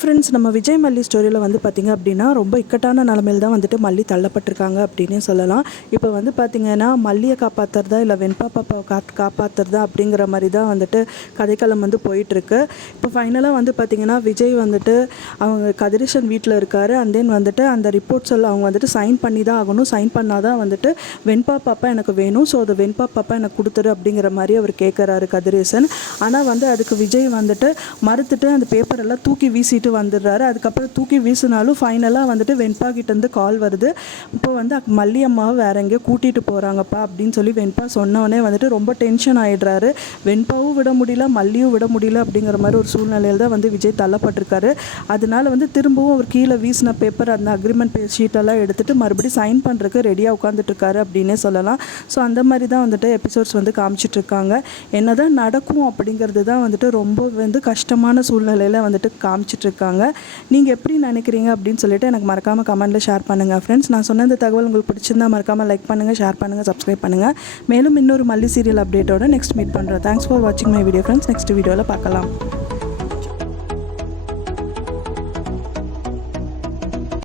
Friends, நம்ம விஜய் மல்லி ஸ்டோரியில் வந்து பார்த்திங்க அப்படின்னா ரொம்ப இக்கட்டான நிலமையில் தான் வந்துட்டு மல்லி தள்ளப்பட்டிருக்காங்க அப்படின்னே சொல்லலாம். இப்போ வந்து பார்த்திங்கன்னா மல்லியை காப்பாற்றுறதா இல்லை வெண்பா பாப்பாவை காப்பாற்றுறதா அப்படிங்கிற மாதிரி தான் வந்துட்டு கதைக்களம் வந்து போயிட்டுருக்கு. இப்போ ஃபைனலாக வந்து பார்த்திங்கன்னா விஜய் வந்துட்டு அவங்க கதிரேசன் வீட்டில் இருக்கார். அண்ட் தென் வந்துட்டு அந்த ரிப்போர்ட்ஸ் எல்லாம் அவங்க வந்துட்டு சைன் பண்ணி தான் ஆகணும். சைன் பண்ணால் தான் வந்துட்டு வெண்பா பாப்பா எனக்கு வேணும், ஸோ அது வெண்பா பாப்பா எனக்கு கொடுத்துரு அப்படிங்கிற மாதிரி அவர் கேட்குறாரு கதிரேசன். ஆனால் வந்து அதுக்கு விஜய் வந்துட்டு மறுத்துட்டு அந்த பேப்பரெல்லாம் தூக்கி வீசிட்டு வந்துடுறாரு. அதுக்கப்புறம் தூக்கி வீசினாலும் ஃபைனலாக வந்துட்டு வெண்பா கிட்டேருந்து கால் வருது. இப்போ வந்து மல்லி அம்மாவை வேற எங்கேயோ கூட்டிகிட்டு போகிறாங்கப்பா அப்படின்னு சொல்லி வெண்பா சொன்னவொடனே வந்துட்டு ரொம்ப டென்ஷன் ஆகிடுறாரு. வெண்பாவும் விட முடியல, மல்லியும் விட முடியல அப்படிங்கிற மாதிரி ஒரு சூழ்நிலையில் தான் வந்து விஜய் தள்ளப்பட்டிருக்காரு. அதனால வந்து திரும்பவும் அவர் கீழே வீசின பேப்பர் அந்த அக்ரிமெண்ட் ஷீட்டெல்லாம் எடுத்துகிட்டு மறுபடியும் சைன் பண்ணுறதுக்கு ரெடியாக உட்காந்துட்ருக்காரு அப்படின்னே சொல்லலாம். ஸோ அந்த மாதிரி தான் வந்துட்டு எபிசோட்ஸ் வந்து காமிச்சிட்ருக்காங்க. என்ன தான் நடக்கும் அப்படிங்கிறது தான் வந்துட்டு ரொம்ப வந்து கஷ்டமான சூழ்நிலையில் வந்துட்டு காமிச்சிட்ருக்காங்க. நீங்கள் எப்படி நினைக்கிறீங்க அப்படின்னு சொல்லிட்டு எனக்கு மறக்காமல் கமெண்ட்டில் ஷேர் பண்ணுங்கள் ஃப்ரெண்ட்ஸ். நான் சொன்ன இந்த தகவல் உங்களுக்கு பிடிச்சிருந்தா மறக்காமல் லைக் பண்ணுங்கள், ஷேர் பண்ணுங்கள், சப்ஸ்கிரைப் பண்ணுங்கள். மேலும் இன்னொரு மல்லி சீரியல் அப்டேட்டோட நெக்ஸ்ட் மீட் பண்ணுறேன். தேங்க்ஸ் ஃபார் வாட்சிங் மை வீடியோ ஃப்ரெண்ட்ஸ். நெக்ஸ்ட் வீடியோவில் பார்க்கலாம்.